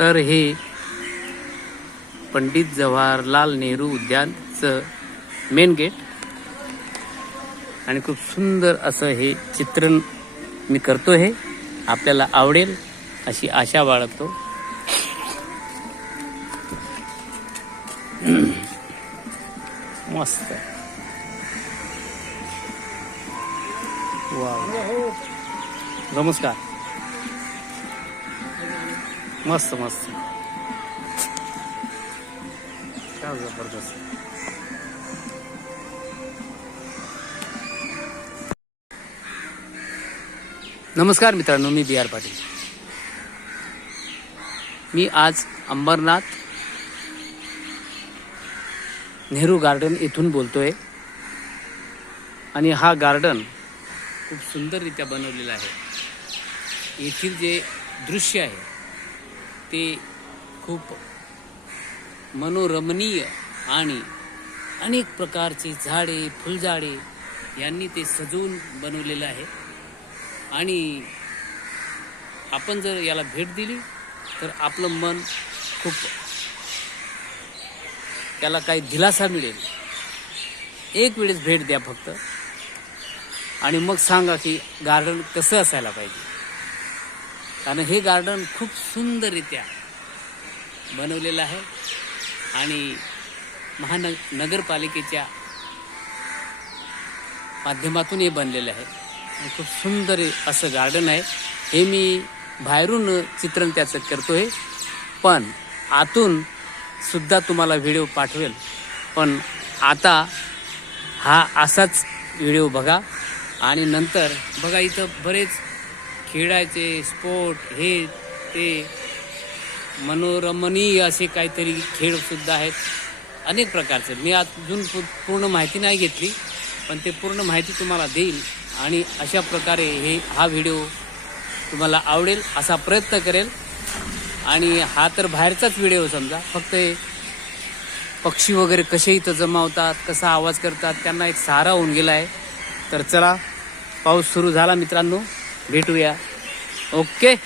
तर हे पंडित जवाहरलाल नेहरू उद्यानचं मेन गेट आणि खूप सुंदर असं हे चित्रण मी करतो हे. आपल्याला आवडेल अशी आशा बाळगतो. मस्त. वा नमस्कार. मस्त मस्त. काय जबरदस्त. नमस्कार मित्रांनो मी बी आर पाटील. मी आज अंबरनाथ नेहरू गार्डन येथून बोलतोय. आणि हा गार्डन खूप सुंदररित्या बनवलेला आहे. येथील जे दृश्य आहे ते खूप मनोरमणीय आणि अनेक प्रकारचे झाडे फुलझाडे यांनी ते सजवून बनवलेलं आहे. आणि आपण जर याला भेट दिली तर आपलं मन खूप त्याला काही दिलासा मिळेल. एक वेळेस भेट द्या फक्त. आणि मग सांगा की गार्डन कसं असायला पाहिजे. कारण हे गार्डन खूप सुंदररित्या बनवलेलं आहे. आणि महानग नगरपालिकेच्या माध्यमातून हे बनलेलं आहे. खूप सुंदर असं गार्डन आहे. हे मी बाहेरून चित्रण त्याचं करतो आहे पण आतून सुद्धा तुम्हाला व्हिडिओ पाठवेल. पण आता हा असाच व्हिडिओ बघा. आणि नंतर बघा इथं बरेच खेळायचे स्पोर्ट हे ते. मनोरमणीय असे काहीतरी खेळसुद्धा आहेत. अनेक प्रकारचे. मी अजून पूर्ण माहिती नाही घेतली पण ते पूर्ण माहिती तुम्हाला देईल आणि अशा प्रकारे हे हा व्हिडिओ तुम्हाला आवडेल असा प्रयत्न करेल. आणि हा तर बाहेरचाच व्हिडिओ समजा. फक्त हे पक्षी वगैरे कसे इथं जमावतात कसा आवाज करतात त्यांना एक सहारा होऊन गेला आहे तर चला पाऊस सुरू झाला मित्रांनो. भेटूया. ओके.